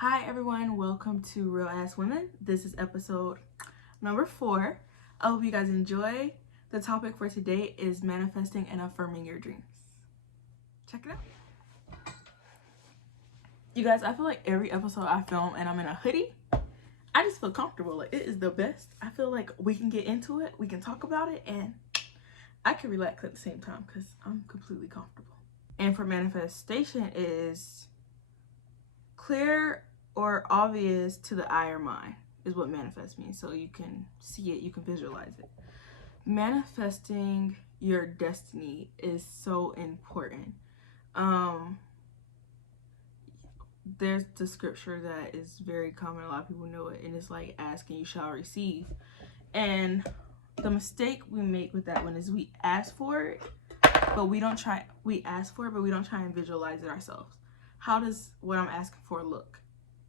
Hi everyone, welcome to Real Ass Women. This is episode number 4. I hope you guys enjoy. The topic for today is manifesting and affirming your dreams. Check it out. You guys, I feel like every episode I film and I'm in a hoodie, I just feel comfortable. Like, it is the best. I feel like we can get into it, we can talk about it, and I can relax at the same time because I'm completely comfortable. And for manifestation is clear or obvious to the eye or mind is what manifest means. So you can see it, you can visualize it. Manifesting your destiny is so important. There's the scripture that is very common, a lot of people know it, and it's like, ask and you shall receive. And the mistake we make with that one is we ask for it, but we don't try and visualize it ourselves. How does what I'm asking for look?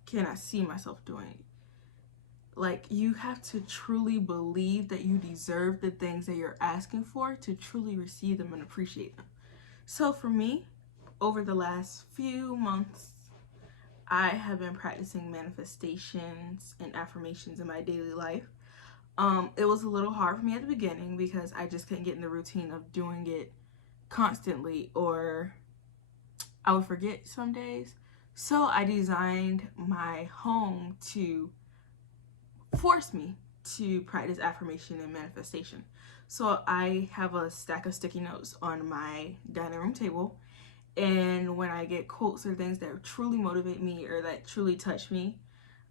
Can I see myself doing it? Like, you have to truly believe that you deserve the things that you're asking for to truly receive them and appreciate them. So for me, over the last few months, I have been practicing manifestations and affirmations in my daily life. It was a little hard for me at the beginning because I just couldn't get in the routine of doing it constantly, or I would forget some days. So I designed my home to force me to practice affirmation and manifestation. So I have a stack of sticky notes on my dining room table, and when I get quotes or things that truly motivate me or that truly touch me,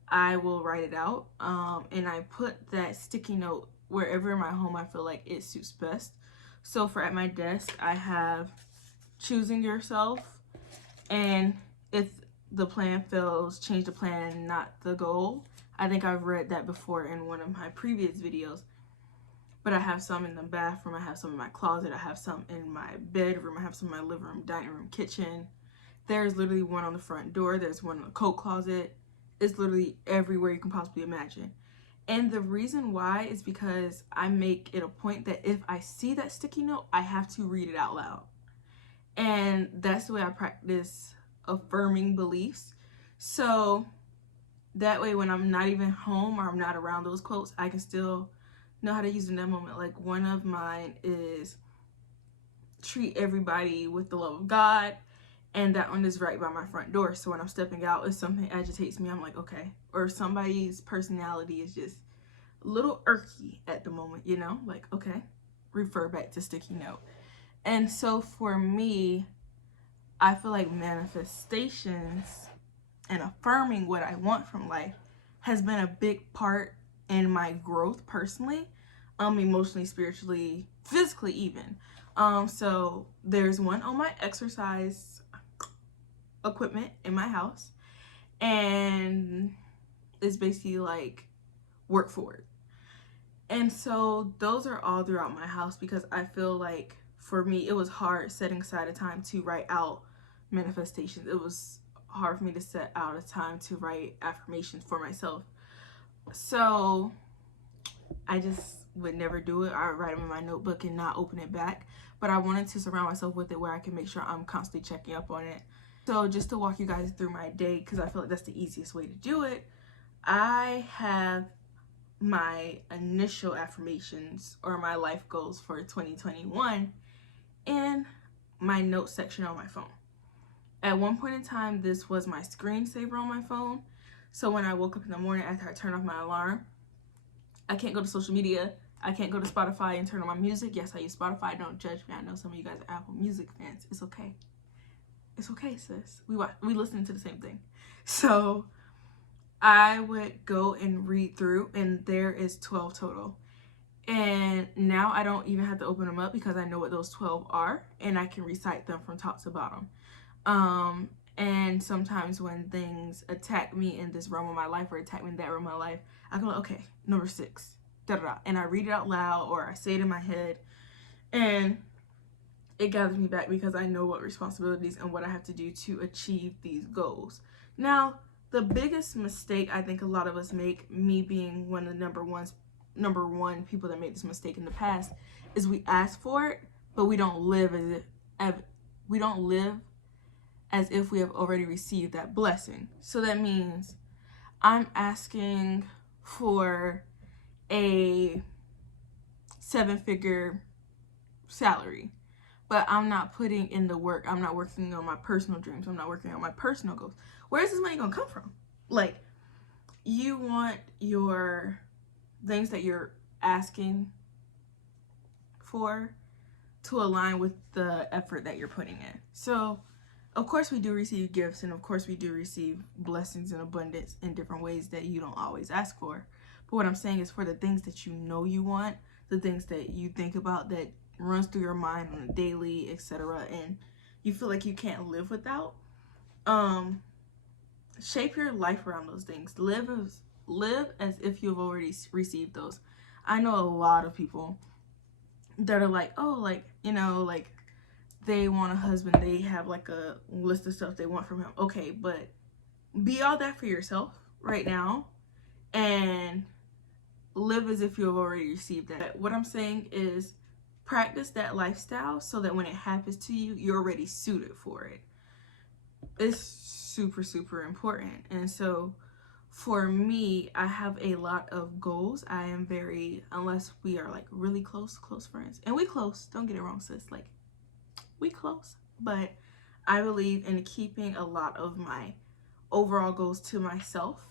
I will write it out, and I put that sticky note wherever in my home I feel like it suits best. So for at my desk, I have choosing yourself, and if the plan fails, change the plan, not the goal. I think I've read that before in one of my previous videos. But I have some in the bathroom, I have some in my closet, I have some in my bedroom, I have some in my living room, dining room, kitchen. There's literally one on the front door, there's one in the coat closet. It's literally everywhere you can possibly imagine. And the reason why is because I make it a point that if I see that sticky note, I have to read it out loud. And that's the way I practice affirming beliefs. So that way, when I'm not even home or I'm not around those quotes, I can still know how to use it in that moment. Like, one of mine is treat everybody with the love of God, and that one is right by my front door. So when I'm stepping out, if something agitates me, I'm like, okay. Or somebody's personality is just a little irky at the moment, you know, like, okay, refer back to sticky note. And so for me, I feel like manifestations and affirming what I want from life has been a big part in my growth personally, emotionally, spiritually, physically even. So there's one on my exercise equipment in my house, and it's basically like, work for it. And so those are all throughout my house because I feel like for me, it was hard setting aside a time to write out manifestations. It was hard for me to set out a time to write affirmations for myself. So I just would never do it. I would write them in my notebook and not open it back. But I wanted to surround myself with it where I can make sure I'm constantly checking up on it. So just to walk you guys through my day, because I feel like that's the easiest way to do it, I have my initial affirmations or my life goals for 2021 in my notes section on my phone. At one point in time, this was my screensaver on my phone. So when I woke up in the morning after I turned off my alarm, I can't go to social media. I can't go to Spotify and turn on my music. Yes, I use Spotify. Don't judge me. I know some of you guys are Apple Music fans. It's okay. It's okay, sis. We listen to the same thing. So I would go and read through, and there is 12 total. And now I don't even have to open them up because I know what those 12 are, and I can recite them from top to bottom. And sometimes when things attack me in this realm of my life or attack me in that realm of my life, I go, okay, number 6, da-da-da. And I read it out loud or I say it in my head, and it gathers me back because I know what responsibilities and what I have to do to achieve these goals. Now, the biggest mistake I think a lot of us make, me being one of the number one people that made this mistake in the past, is we ask for it, but we don't live as if we have already received that blessing. So that means I'm asking for a 7-figure salary, but I'm not putting in the work. I'm not working on my personal dreams. I'm not working on my personal goals. Where is this money gonna come from? Like, you want your things that you're asking for to align with the effort that you're putting in. So, of course, we do receive gifts, and of course, we do receive blessings and abundance in different ways that you don't always ask for. But what I'm saying is, for the things that you know you want, the things that you think about that runs through your mind on a daily, etc., and you feel like you can't live without, shape your life around those things. Live as if you've already received those. I know a lot of people that are like, oh, like, you know, like, they want a husband, they have like a list of stuff they want from him. Okay, but be all that for yourself right now and live as if you have already received that. What I'm saying is, practice that lifestyle so that when it happens to you, you're already suited for it. It's super, super important. And so for me, I have a lot of goals. I am very, unless we are like really close friends, and we close, don't get it wrong, sis, like, we close, but I believe in keeping a lot of my overall goals to myself,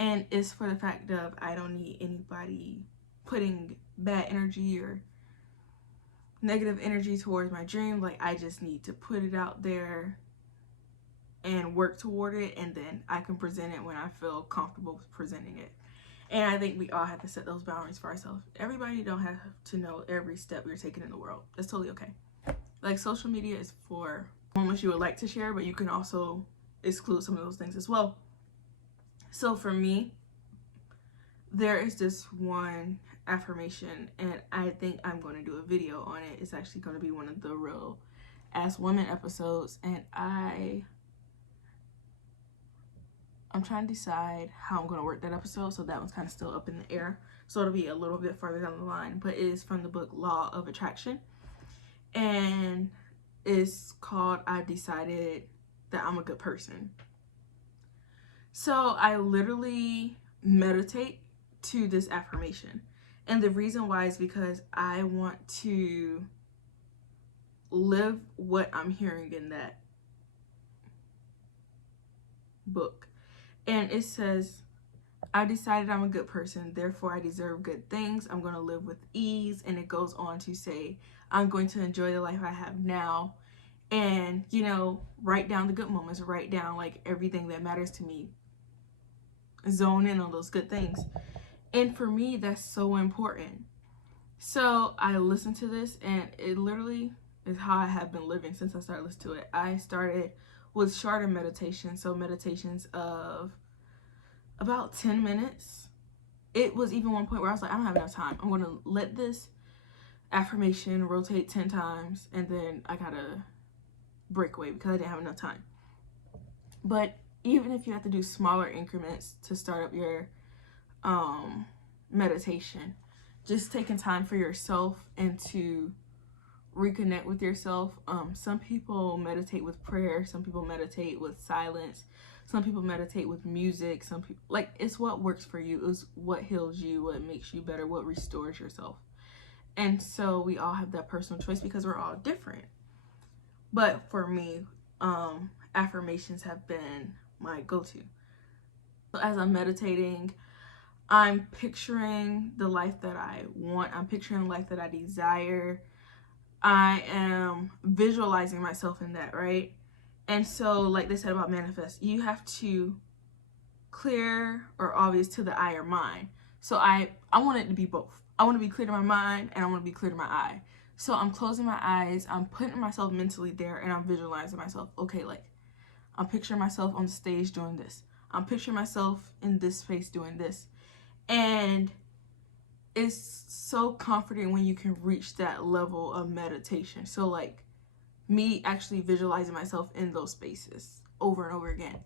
and it's for the fact of I don't need anybody putting bad energy or negative energy towards my dream. Like, I just need to put it out there and work toward it, and then I can present it when I feel comfortable with presenting it. And I think we all have to set those boundaries for ourselves. Everybody don't have to know every step you're taking in the world. That's totally okay. Like, social media is for moments you would like to share, but you can also exclude some of those things as well. So for me, there is this one affirmation, and I think I'm going to do a video on it. It's actually going to be one of the Real Ass Women episodes, and I'm trying to decide how I'm going to work that episode, so that one's kind of still up in the air. So it'll be a little bit further down the line, but it is from the book Law of Attraction. And it's called I've Decided That I'm a Good Person. So I literally meditate to this affirmation. And the reason why is because I want to live what I'm hearing in that book. And it says, I decided I'm a good person, therefore I deserve good things. I'm going to live with ease. And it goes on to say, I'm going to enjoy the life I have now. And, you know, write down the good moments, write down like everything that matters to me. Zone in on those good things. And for me, that's so important. So I listened to this, and it literally is how I have been living since I started listening to it. I started with shorter meditations, so meditations of about 10 minutes. It was even one point where I was like, I don't have enough time. I'm going to let this affirmation rotate 10 times, and then I gotta break away because I didn't have enough time. But even if you have to do smaller increments to start up your meditation, just taking time for yourself and to reconnect with yourself. Some people meditate with prayer, some people meditate with silence, some people meditate with music, some people, like, it's what works for you, it's what heals you, what makes you better, what restores yourself. And so we all have that personal choice because we're all different. But for me, affirmations have been my go-to. So as I'm meditating, I'm picturing the life that I want. I'm picturing the life that I desire. I am visualizing myself in that, right? And so, like they said about manifest, you have to clear or obvious to the eye or mind. So I want it to be both. I want to be clear to my mind, and I want to be clear to my eye. So I'm closing my eyes, I'm putting myself mentally there, and I'm visualizing myself. Okay, like, I'm picturing myself on the stage doing this. I'm picturing myself in this space doing this. And it's so comforting when you can reach that level of meditation. So, like, me actually visualizing myself in those spaces over and over again.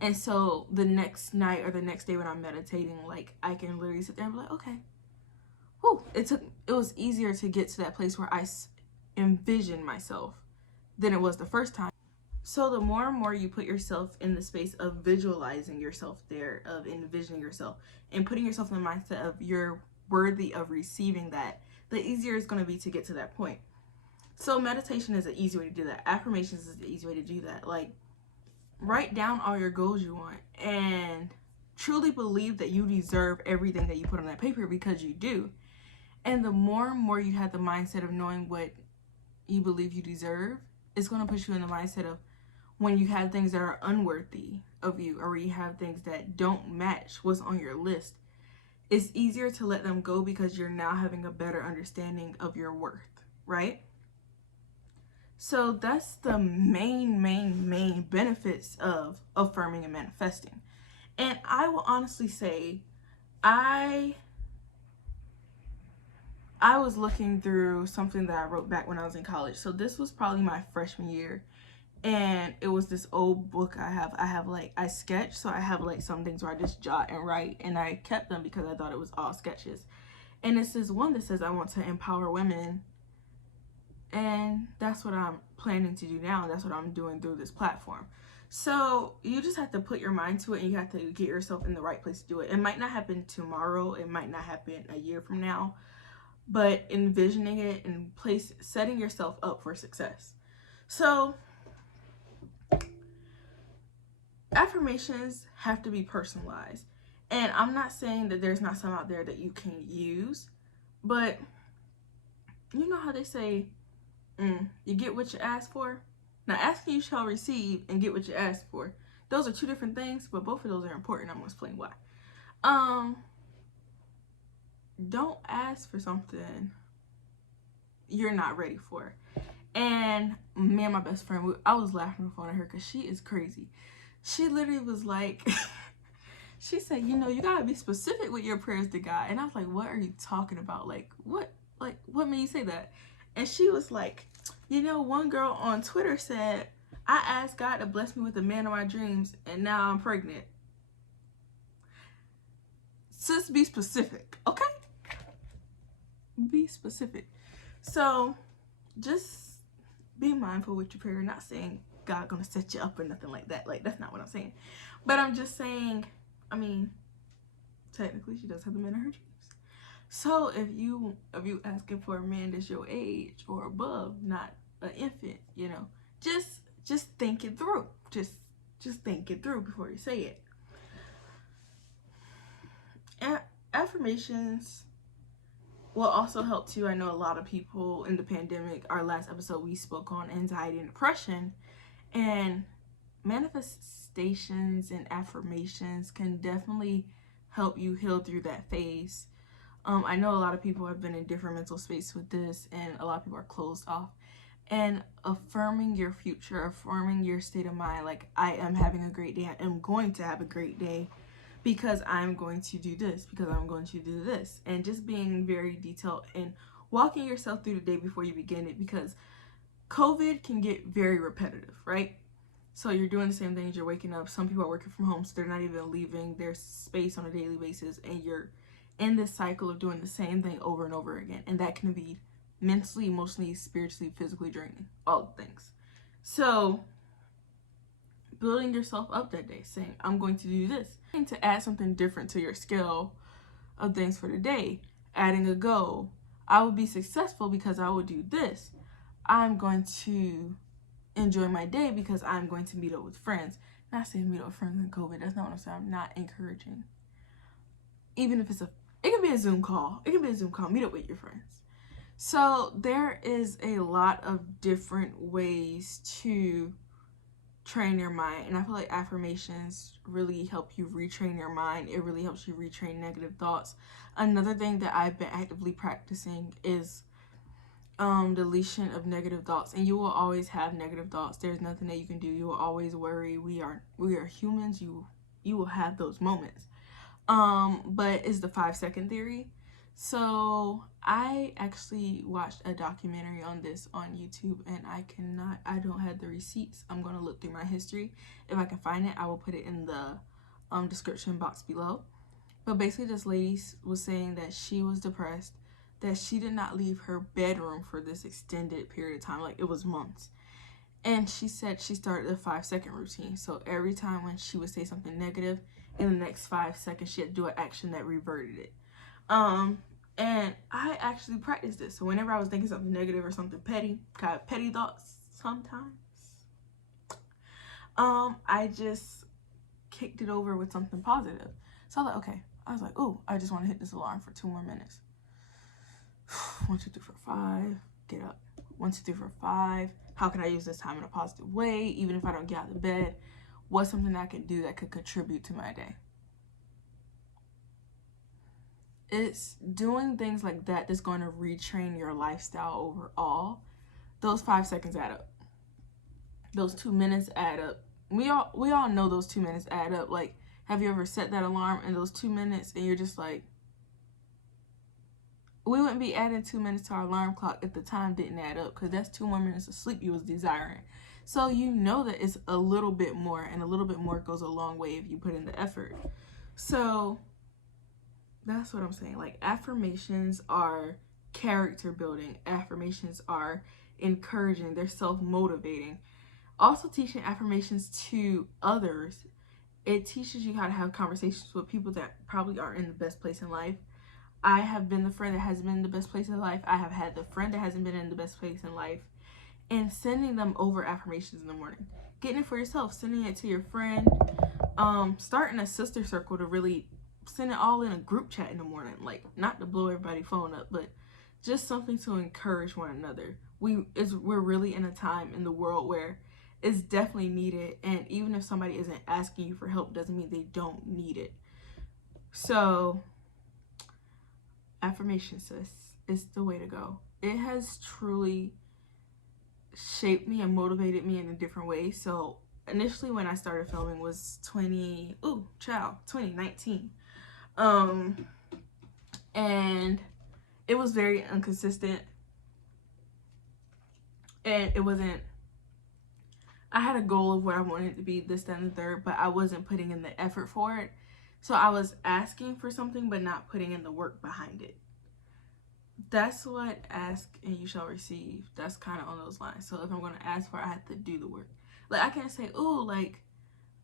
And so the next night or the next day when I'm meditating, like, I can literally sit there and be like, okay, whew. It was easier to get to that place where I envision myself than it was the first time. So the more and more you put yourself in the space of visualizing yourself there, of envisioning yourself, and putting yourself in the mindset of you're worthy of receiving that, the easier it's going to be to get to that point. So meditation is an easy way to do that. Affirmations is the easy way to do that. Like, write down all your goals you want and truly believe that you deserve everything that you put on that paper, because you do. And the more and more you have the mindset of knowing what you believe you deserve, it's going to put you in the mindset of when you have things that are unworthy of you, or you have things that don't match what's on your list, it's easier to let them go because you're now having a better understanding of your worth, right? So that's the main benefits of affirming and manifesting. And I will honestly say, I was looking through something that I wrote back when I was in college. So this was probably my freshman year. And it was this old book I have like, I sketch. So I have like some things where I just jot and write. And I kept them because I thought it was all sketches. And it's this one that says, I want to empower women. And that's what I'm planning to do now. That's what I'm doing through this platform. So you just have to put your mind to it, and you have to get yourself in the right place to do it. It might not happen tomorrow. It might not happen a year from now. But envisioning it and setting yourself up for success. So affirmations have to be personalized. And I'm not saying that there's not some out there that you can use, but you know how they say, you get what you ask for? Now, asking you shall receive and get what you ask for. Those are two different things, but both of those are important. I'm going to explain why. Don't ask for something you're not ready for. And me and my best friend, I was laughing on the phone at her because she is crazy. She literally was like, she said, you got to be specific with your prayers to God. And I was like, what are you talking about? What made you say that? And she was like, one girl on Twitter said, I asked God to bless me with the man of my dreams, and now I'm pregnant. Sis, be specific, okay? Be specific. So just be mindful with your prayer. Not saying God gonna set you up or nothing like that. Like, that's not what I'm saying. But I'm just saying, technically she does have the man of her dreams. So if you asking for a man that's your age or above, not an infant, just think it through. Just think it through before you say it. Affirmations will also help too. I know a lot of people in the pandemic, our last episode we spoke on anxiety and depression, and manifestations and affirmations can definitely help you heal through that phase. I know a lot of people have been in different mental space with this, and a lot of people are closed off. And affirming your future, affirming your state of mind, like, I am having a great day, I am going to have a great day because I'm going to do this, because I'm going to do this. And just being very detailed and walking yourself through the day before you begin it, because COVID can get very repetitive, right? So you're doing the same things, you're waking up. Some people are working from home, so they're not even leaving their space on a daily basis, and you're in this cycle of doing the same thing over and over again. And that can be mentally, emotionally, spiritually, physically draining, all the things. So building yourself up that day, saying, I'm going to do this. And to add something different to your scale of things for the day, adding a goal. I will be successful because I will do this. I'm going to enjoy my day because I'm going to meet up with friends. Not saying meet up with friends in COVID. That's not what I'm saying. I'm not encouraging. Even if it can be a Zoom call. It can be a Zoom call. Meet up with your friends. So there is a lot of different ways to train your mind. And I feel like affirmations really help you retrain your mind. It really helps you retrain negative thoughts. Another thing that I've been actively practicing is deletion of negative thoughts. And you will always have negative thoughts. There's nothing that you can do. You will always worry. We are humans. You will have those moments. But it's the 5-second theory. So I actually watched a documentary on this on YouTube, and I don't have the receipts. I'm going to look through my history. If I can find it, I will put it in the description box below. But basically this lady was saying that she was depressed, that she did not leave her bedroom for this extended period of time. Like, it was months. And she said she started a 5-second routine. So every time when she would say something negative, in the next 5 seconds, she had to do an action that reverted it. And I actually practiced this. So whenever I was thinking something negative or something petty, kind of petty thoughts sometimes, I just kicked it over with something positive. So I was like, okay. I was like, oh, I just want to hit this alarm for 2 more minutes. 1, 2, 3, 4, 5. Get up. 1, 2, 3, 4, 5. How can I use this time in a positive way, even if I don't get out of bed? What's something I can do that could contribute to my day? It's doing things like that that's going to retrain your lifestyle overall. Those 5 seconds add up. Those 2 minutes add up. We all know those 2 minutes add up. Like, have you ever set that alarm in those 2 minutes and you're just like, we wouldn't be adding 2 minutes to our alarm clock if the time didn't add up, because that's 2 more minutes of sleep you was desiring. So you know that it's a little bit more, and a little bit more goes a long way if you put in the effort. So that's what I'm saying. Like, affirmations are character building. Affirmations are encouraging. They're self-motivating. Also, teaching affirmations to others, it teaches you how to have conversations with people that probably aren't in the best place in life. I have been the friend that hasn't been in the best place in life. I have had the friend that hasn't been in the best place in life. And sending them over affirmations in the morning. Getting it for yourself. Sending it to your friend. Starting a sister circle to really send it all in a group chat in the morning. Like, not to blow everybody's phone up, but just something to encourage one another. We're really in a time in the world where it's definitely needed. And even if somebody isn't asking you for help, doesn't mean they don't need it. So, affirmation, sis, is the way to go. It has truly shaped me and motivated me in a different way. So initially when I started filming was 2019. And it was very inconsistent. And it wasn't, I had a goal of what I wanted it to be, this, that, and the third, but I wasn't putting in the effort for it. So I was asking for something, but not putting in the work behind it. That's what ask and you shall receive. That's kind of on those lines. So if I'm going to ask for it, I have to do the work. Like, I can't say, oh, like,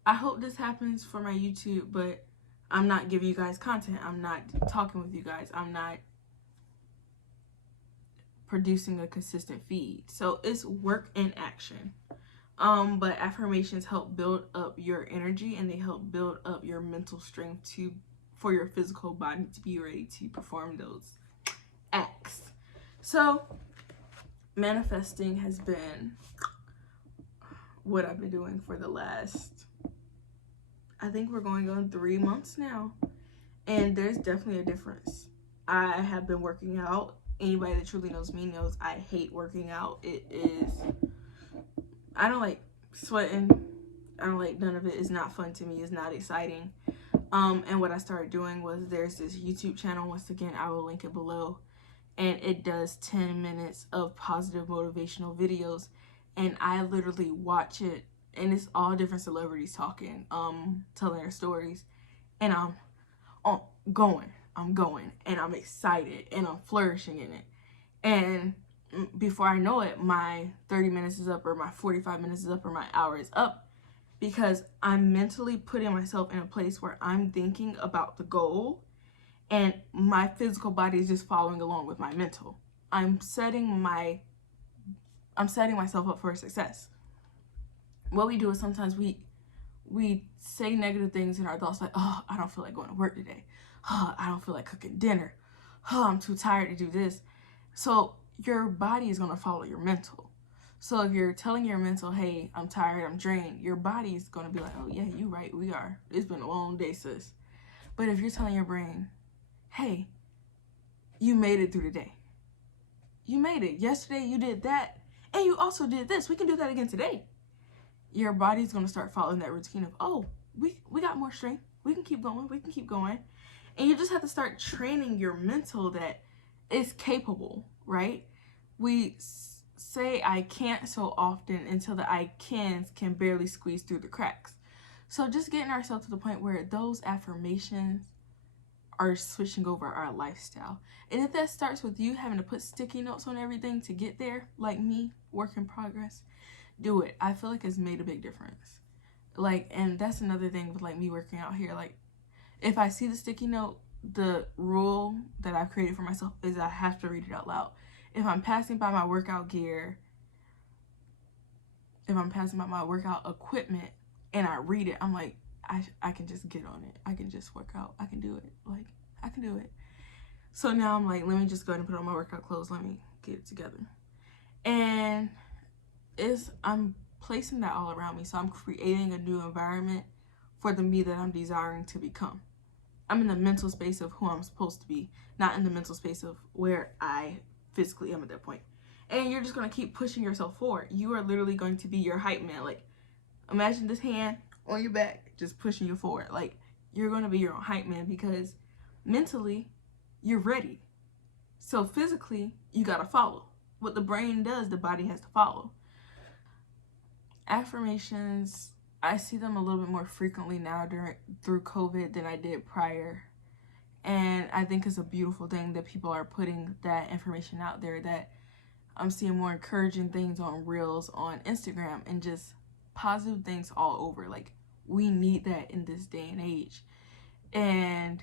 I hope this happens for my YouTube, but I'm not giving you guys content. I'm not talking with you guys. I'm not producing a consistent feed. So it's work in action. But affirmations help build up your energy, and they help build up your mental strength for your physical body to be ready to perform those acts. So manifesting has been what I've been doing for the last, I think we're going on 3 months now, and there's definitely a difference. I have been working out. Anybody that truly knows me knows I hate working out. I don't like sweating. I don't like none of it. It's not fun to me. It's not exciting. And what I started doing was, there's this YouTube channel. Once again, I will link it below. And it does 10 minutes of positive motivational videos. And I literally watch it. And it's all different celebrities talking, telling their stories. And I'm going. And I'm excited. And I'm flourishing in it. And before I know it, my 30 minutes is up, or my 45 minutes is up, or my hour is up. Because I'm mentally putting myself in a place where I'm thinking about the goal, and my physical body is just following along with my mental. I'm setting myself up for success. What we do is sometimes we say negative things in our thoughts, like, oh, I don't feel like going to work today. Oh, I don't feel like cooking dinner. Oh, I'm too tired to do this. So your body is going to follow your mental. So if you're telling your mental, hey, I'm tired, I'm drained, your body is going to be like, oh yeah, you're right, we are. It's been a long day, sis. But if you're telling your brain, hey, you made it through the day. You made it. Yesterday you did that, and you also did this. We can do that again today. Your body's going to start following that routine of, oh, we got more strength. We can keep going. We can keep going. And you just have to start training your mental that it's capable, right? We say I can't so often until the I cans can barely squeeze through the cracks. So just getting ourselves to the point where those affirmations are switching over our lifestyle. And if that starts with you having to put sticky notes on everything to get there, like me, work in progress, do it. I feel like it's made a big difference. Like, and that's another thing with like me working out here. Like, if I see the sticky note, the rule that I've created for myself is I have to read it out loud. If I'm passing by my workout gear, if I'm passing by my workout equipment and I read it, I'm like, I can just get on it. I can just work out. I can do it. Like, I can do it. So now I'm like, let me just go ahead and put on my workout clothes. Let me get it together. And I'm placing that all around me. So I'm creating a new environment for the me that I'm desiring to become. I'm in the mental space of who I'm supposed to be, not in the mental space of where I physically am at that point. And you're just going to keep pushing yourself forward. You are literally going to be your hype man. Like, imagine this hand on your back just pushing you forward. Like, you're going to be your own hype man because mentally, you're ready. So physically, you got to follow. What the brain does, the body has to follow. Affirmations, I see them a little bit more frequently now through COVID than I did prior. And I think it's a beautiful thing that people are putting that information out there, that I'm seeing more encouraging things on Reels, on Instagram, and just positive things all over. Like, we need that in this day and age. And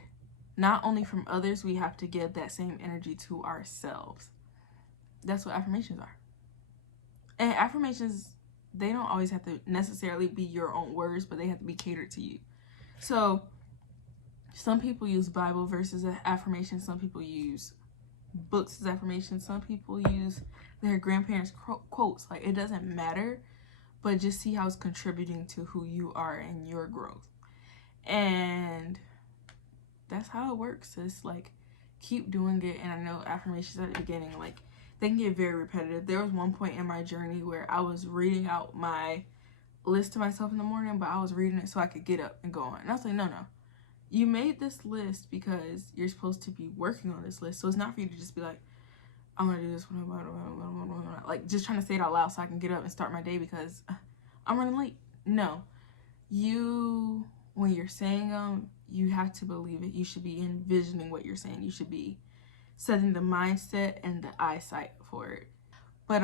not only from others, we have to give that same energy to ourselves. That's what affirmations are. And affirmations, they don't always have to necessarily be your own words, but they have to be catered to you. So some people use Bible verses as affirmations. Some people use books as affirmations. Some people use their grandparents' quotes. Like, it doesn't matter, but just see how it's contributing to who you are and your growth. And that's how it works. It's like, keep doing it. And I know affirmations at the beginning, like, they can get very repetitive. There was one point in my journey where I was reading out my list to myself in the morning, but I was reading it so I could get up and go on. And I was like, no. You made this list because you're supposed to be working on this list. So it's not for you to just be like, I'm going to do this. Like, just trying to say it out loud so I can get up and start my day because I'm running late. No. When you're saying them, you have to believe it. You should be envisioning what you're saying. You should be setting the mindset and the eyesight for it. But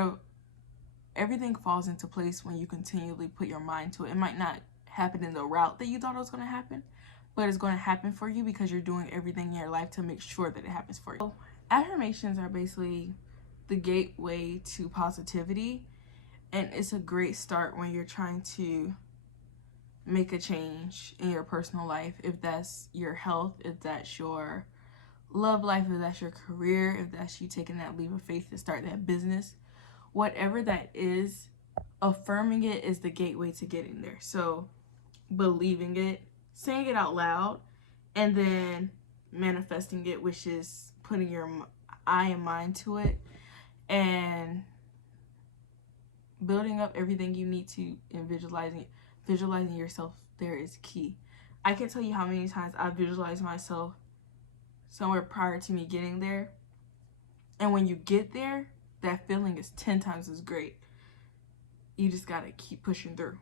everything falls into place when you continually put your mind to it. It might not happen in the route that you thought it was going to happen, but it's going to happen for you because you're doing everything in your life to make sure that it happens for you. So, affirmations are basically the gateway to positivity, and it's a great start when you're trying to make a change in your personal life. If that's your health, if that's your love life, if that's your career, if that's you taking that leap of faith to start that business, whatever that is, affirming it is the gateway to getting there. So believing it, saying it out loud, and then manifesting it, which is putting your eye and mind to it and building up everything you need to, and visualizing yourself there is key. I can't tell you how many times I've visualized myself somewhere prior to me getting there, and when you get there, that feeling is 10 times as great. You just gotta keep pushing through.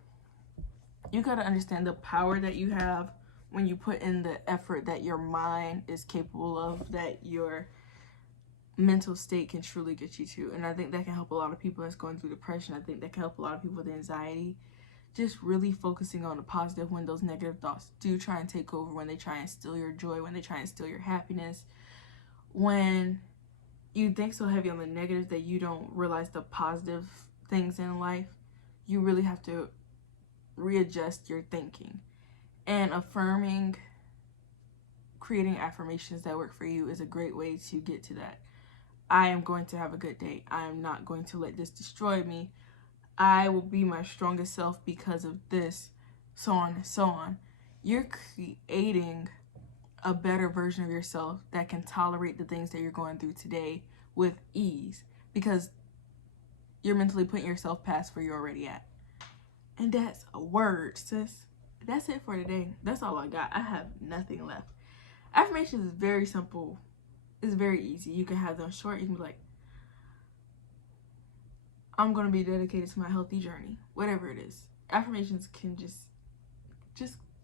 You gotta understand the power that you have when you put in the effort that your mind is capable of, that your mental state can truly get you to. And I think that can help a lot of people that's going through depression. I think that can help a lot of people with anxiety. Just really focusing on the positive when those negative thoughts do try and take over, when they try and steal your joy, when they try and steal your happiness. When you think so heavy on the negative that you don't realize the positive things in life, you really have to readjust your thinking. And affirming, creating affirmations that work for you is a great way to get to that. I am going to have a good day. I am not going to let this destroy me. I will be my strongest self because of this, so on and so on. You're creating a better version of yourself that can tolerate the things that you're going through today with ease, because you're mentally putting yourself past where you're already at. And that's a word, sis. That's it for today. That's all I got. I have nothing left. Affirmations is very simple. It's very easy. You can have them short. You can be like, I'm going to be dedicated to my healthy journey. Whatever it is. Affirmations can just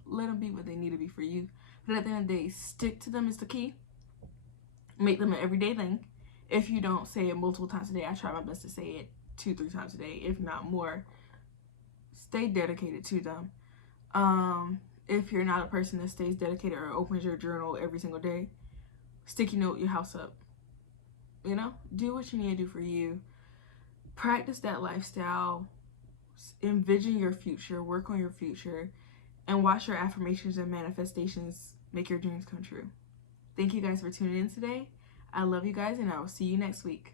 let them be what they need to be for you. But at the end of the day, stick to them is the key. Make them an everyday thing. If you don't say it multiple times a day, I try my best to say it 2-3 times a day, if not more. stay dedicated to them. If you're not a person that stays dedicated or opens your journal every single day, sticky note your house up. You know, do what you need to do for you. Practice that lifestyle. Envision your future. Work on your future. And watch your affirmations and manifestations make your dreams come true. Thank you guys for tuning in today. I love you guys, and I will see you next week.